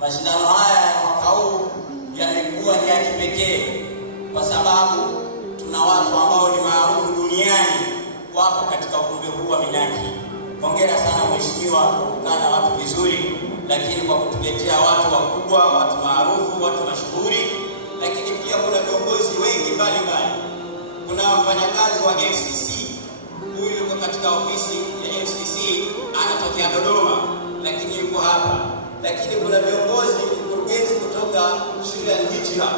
Mashindano haya ya mwaka huu yamekuwa ni ya kipekee kwa sababu tuna watu ambao ni maarufu duniani wapo katika ukumbi huu wa Minaki. Hongera sana mheshimiwa kwa kukaa na watu vizuri, lakini kwa kutuletea watu wakubwa, watu maarufu, watu mashuhuri, lakini pia kuna viongozi wengi mbalimbali. Kuna mfanyakazi wa FCC, huyu yuko katika ofisi ya FCC, anatokea Dodoma lakini yuko hapa. Lakini kuna viongozi, mkurugenzi kutoka shule ya Hijra,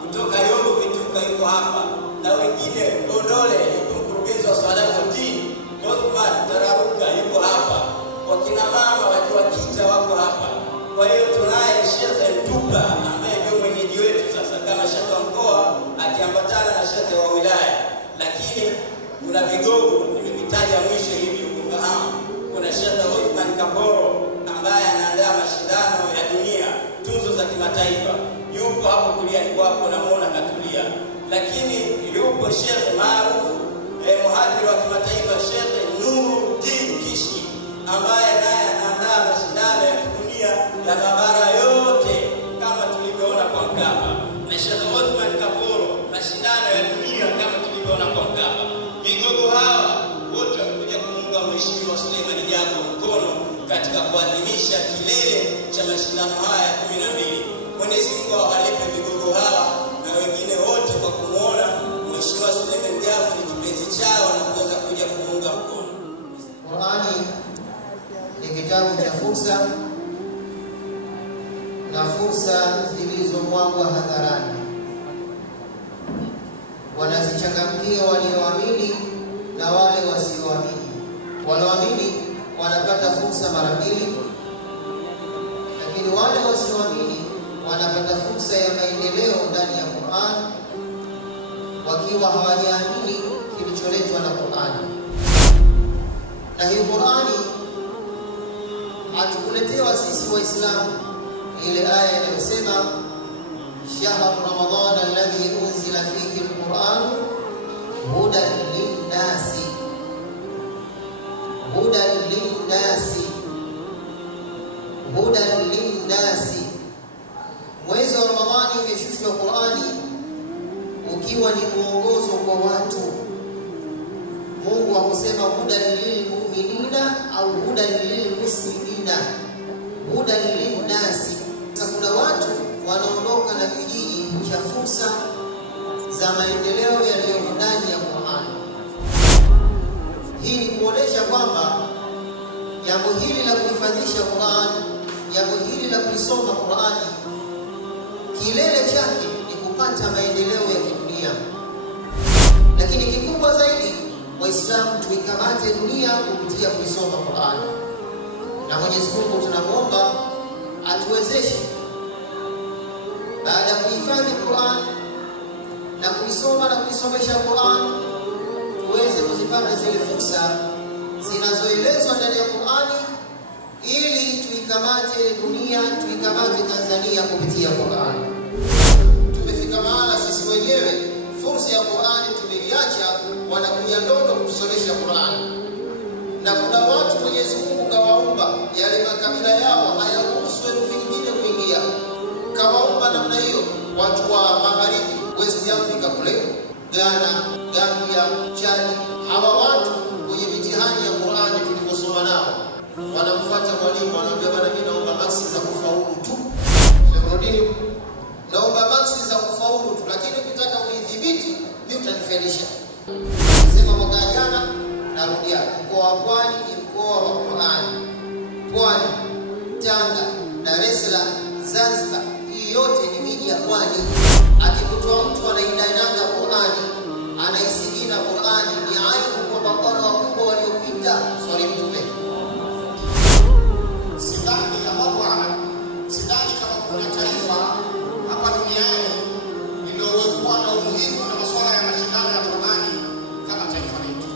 kutoka Yombo Vituka yuko hapa, na wengine Dodole, mkurugenzi wa Salahuddin Othman Tararuka yuko hapa. Wakina mama wajua kita wako hapa. Kwa hiyo tunaye Sheikh Mtupa ambaye ndio mwenyeji wetu sasa kama Sheikh wa mkoa akiambatana na Sheikh wa wilaya. Lakini kuna vigogo nimevitaja mwisho hivi ufahamu. Kuna Sheikh Othman Kaporo ambaye anaandaa mashindano ya dunia, tuzo za kimataifa. Yupo hapo kulia kwako namuona katulia. Lakini yupo Sheikh maarufu muhadhiri wa kimataifa Sheikh Nuruddin Kishki ambaye naye anaandaa mashindano ya dunia ya mabara yote kama tulivyoona kwa Mkapa. Na Sheikh Othman Kaporo mashindano ya dunia kama tulivyoona kwa Mkapa. Vigogo hawa wote wamekuja kuunga mheshimiwa Suleiman Jafo mkono katika kuadhimisha kilele cha mashindano haya 12. Mwenyezi Mungu awalipe vigogo hawa na wengine wote kwa kumuona mheshimiwa Suleiman Jafo ni kipenzi chao na kuweza kuja kuunga mkono. Qur'ani ni kitabu cha fursa, na fursa zilizomwagwa hadharani wanazichangamkia walioamini na wale wasioamini. Walioamini wanapata fursa mara mbili, lakini wale wasioamini wanapata fursa ya maendeleo ndani ya Qur'an wakiwa hawajaamini kilicholetwa na Qur'ani. Na hii Qur'ani hatukuletewa sisi Waislamu ile aya inayosema shahru Ramadhan alladhi unzila fihi al-Qur'an hudan lin-nasi, hudan lin-nasi, hudan lin-nasi. Mwezi wa Ramadhani umeshushwa Qur'ani ukiwa ni mwongozo kwa watu. Mungu akusema hudan lilmu'minina au hudan lilmuslimina, hudan lin-nasi. Sasa kuna watu wanaondoka na kijiji cha fursa za maendeleo yaliyo ndani ya Qur'an. Hii ni kuonesha kwamba jambo hili la kuhifadhisha Qur'an, jambo hili la kusoma Qur'an, kilele chake ni kupata maendeleo ya kidunia. Lakini kikubwa zaidi, Waislamu tuikamate dunia kupitia kusoma Qur'an. Na Mwenyezi Mungu tunamuomba atuwezeshe baada ya kuhifadhi Qur'an na kuisoma na kuisomesha Qur'an, tuweze kuzipata zile fursa zinazoelezwa ndani ya Qur'ani ili tuikamate dunia, tuikamate Tanzania kupitia Qur'an. Tumefika mahala sisi wenyewe fursa ya Qur'ani tumeiacha, wanakuja ndoto kusomesha Qur'an. Na kuna watu Mwenyezi Mungu kawaumba yale makabila yao hayaruhusu herufi nyingine kuingia. Kawaumba namna hiyo watu wa magharibi, West Africa kule, Ghana, Gambia, Chad. Hawa watu kwenye mitihani ya Qur'ani tuliposoma nao wanamfuata mwalimu, anamwambia bwana, mimi naomba maksi za kufaulu tu. Sheikh, naomba maksi za kufaulu tu, lakini ukitaka unidhibiti mimi utanifelisha. Sema mwaka jana narudia, mkoa wa Pwani ni mkoa wa Qur'an. Pwani, Tanga, Dar es Salaam, Zanzibar, hii yote ni miji ya pwani. Akikutoa mtu anainanga Qur'ani, anaisigina Qur'ani, ni aibu kwa mabwana wakubwa waliopita. Swali mtume. Sidhani kama kuna taifa hapa duniani lililokuwa na umuhimu na masuala ya mashindano ya Qur'ani kama taifa letu.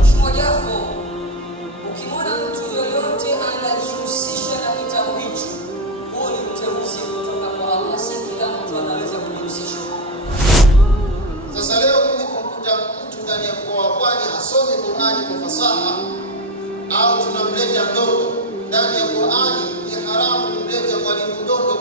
Mheshimiwa Jafo, ukimwona mtu yoyote anajihusisha na kitabu hicho, huo ni uteuzi kutoka kwa Allah. Si kila mtu anaweza kujihusisha. Sasa leo kumkuta mtu ndani ya mkoa wa Pwani asome Qur'ani kwa fasaha, au tunamleta mdogo ndani ya Qur'ani, ni haramu kumleta mwalimu mdogo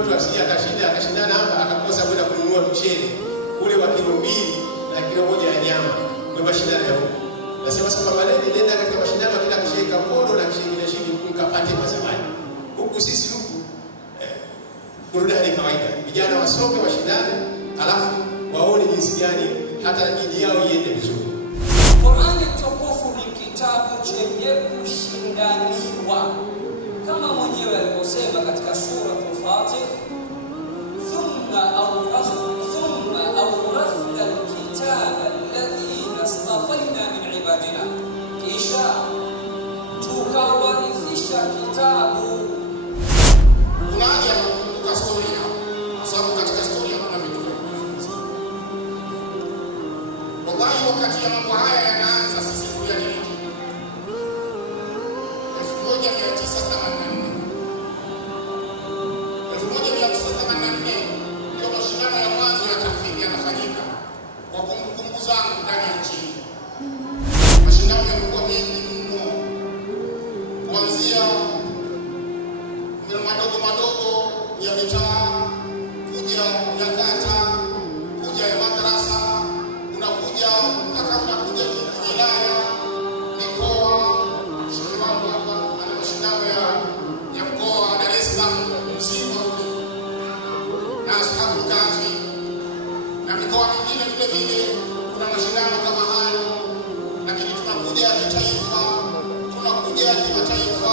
mtoto asije akashindana hapa akakosa kwenda kununua mchele ule wa kilo 2 na kilo 1 ya nyama. Ndio mashindano ya huko. Nasema sasa Malindi nenda katika mashindano kila kishika kodo na kishika shilingi mkapate mazawadi. Huku sisi huku burudani kawaida. Vijana wasome washindane, alafu waone jinsi gani hata jiji yao iende vizuri. Qur'ani tukufu ni kitabu chenye kushindaniwa kama mwenyewe alivyosema katika sura Al-Fatih, thumma awrathna al-kitaba alladhina istafayna min ibadina, kisha tukawarithisha kitabu. Unaja kukumbuka historia, kwa sababu katika historia kuna vitu vingi. Wallahi wakati ya mambo haya yanaanza sisi kuyadiriki 1984 ndio mashindano ya mwanzo ya tafsiri yanafanyika kwa kumbukumbu zangu ndani ya nchi. Mashindano yalikuwa mengi mno, kuanzia madogo ya mitaa, kuja ya kata, kuja ya madrasa, unakuja mpaka unakuja wilaya, mikoa. Shikamoo hapa ana mashindano ya mkoa wa Dar es Salaam mzima na Ashabul Kahfi, na mikoa mingine vile vile kuna mashindano kama hayo. Lakini tunakuja ya kitaifa, tunakuja ya kimataifa,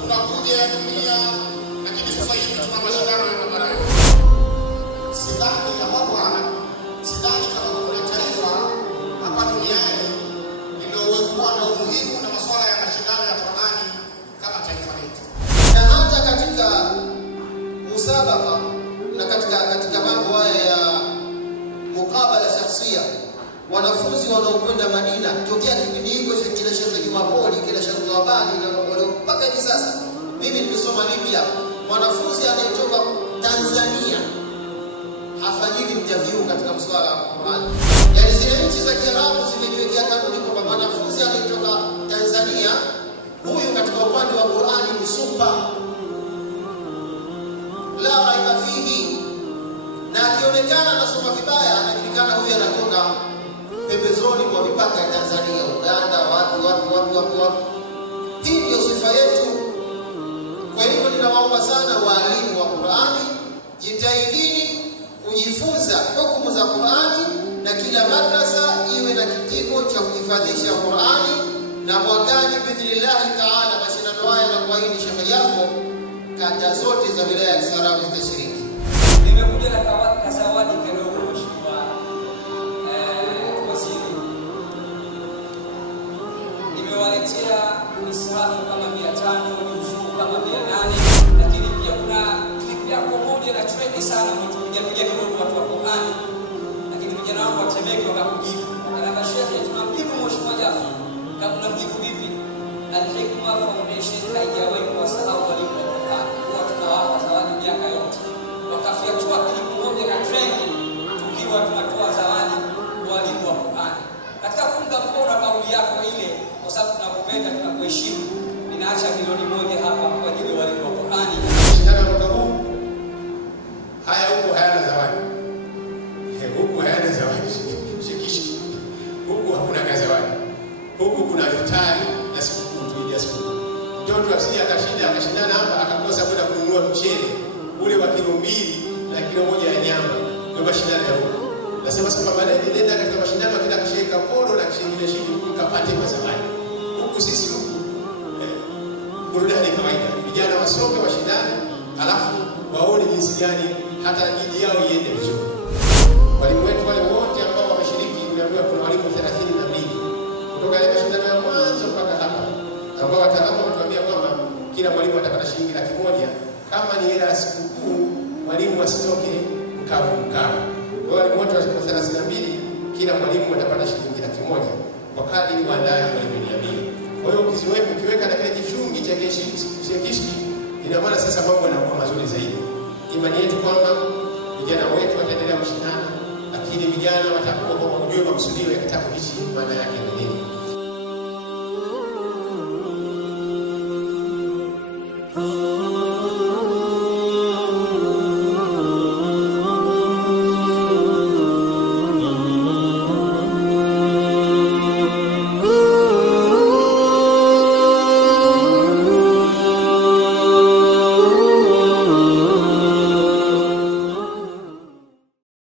tunakuja ya dunia. Lakini sasa hivi tuna mashindano ya mabara yote. Sidhani kama kuna taifa hapa duniani lililowekwa na umuhimu na masuala ya mashindano ya Qur'ani kama taifa letu. Na hata katika musabaka na katika mambo haya ya mukabala shakhsia, wanafunzi wanaokwenda Madina tokea kipindi hicho cha kila Sheikh Jumapoli, kila Sheikh Tawabani mpaka hivi sasa, mimi nimesoma Libya, mwanafunzi anayetoka Tanzania hafanyiki interview katika masuala ya Qur'an. Yaani zile nchi za Kiarabu zimejiwekea kanuni kwamba mwanafunzi anayetoka Tanzania huyu katika upande wa Qur'ani ni super, la raiba fihi, na akionekana anasoma vibaya anajulikana huyu anatoka pembezoni kwa mipaka ya Tanzania, Uganda, wapi. Hii ndio sifa yetu. Kwa hivyo ninawaomba sana walimu wa Qur'ani, jitahidini kujifunza hukumu za Qur'ani, na kila madrasa iwe na kitivo cha kuhifadhisha Qur'ani. Na mwakani biidhnillah taala mashindano haya na kuahidi Sheikh Jafo, kata zote za wilaya ya Kisarawe zitashiriki. Nimekuja na zawadi kidogo mheshimiwa waziri. Nimewaletea misrafu kama 500, juzuu kama 800, lakini pia kuna clip yako moja na trend sana mtupigia kidogo watu wa Qur'ani. Lakini vijana wangu watemeke wakakujibu. Akana Sheikh tunamjibu mheshimiwa Jafo. Kama tunamjibu vipi? Al-Hikma Foundation haijawahi kuwasahau walimu wa Qur'ani. Kwa tunawapa zawadi miaka yote. Wakafiatua clip moja na trend tukiwa tunatoa zawadi kwa walimu wa Qur'ani. Katika kuunga mkono kauli yako ile, kwa sababu tunakupenda, tunakuheshimu, ninaacha milioni 1 hapa kwa ajili ya walimu wa Qur'ani. Mashindano ya mwaka huu haya huko hayana zawadi. Huku hayana zawadi. Shikishi. Huku hakuna zawadi. Huku kuna futari na sikukuu tu ya sikukuu. Mtoto asije akashindana hapa akakosa kwenda kununua mchele ule wa kilo 2 na kilo 1 ya nyama. Ndio mashindano ya huko. Nasema sasa Malindi nenda katika mashindano kila kishika kodo na kishika shilingi mkapate mazawadi. Huku sisi huku burudani kawaida. Vijana wasome washindane, alafu waone jinsi gani hata jiji yao iende vizuri. Walimu wetu wale wote ambao wameshiriki, tunaambiwa kuna walimu 32 kutoka ile mashindano ya mwanzo mpaka hapa, ambao wataalamu wanatuambia kwamba kila mwalimu atapata shilingi 100,000 kama ni hela ya sikukuu, mwalimu asitoke mkavu. Kwa walimu wote wa 32 kila mwalimu atapata shilingi 100,000 kwa kadri waandaye mwalimu 100. Kwa hiyo ukiweka na kile kichungi cha kishiki, ina maana sasa mambo yanakuwa mazuri zaidi. Imani yetu kwamba vijana wetu wataendelea kushindana, lakini vijana watakuwa kwa kujua makusudio ya kitabu hichi maana yake ni nini.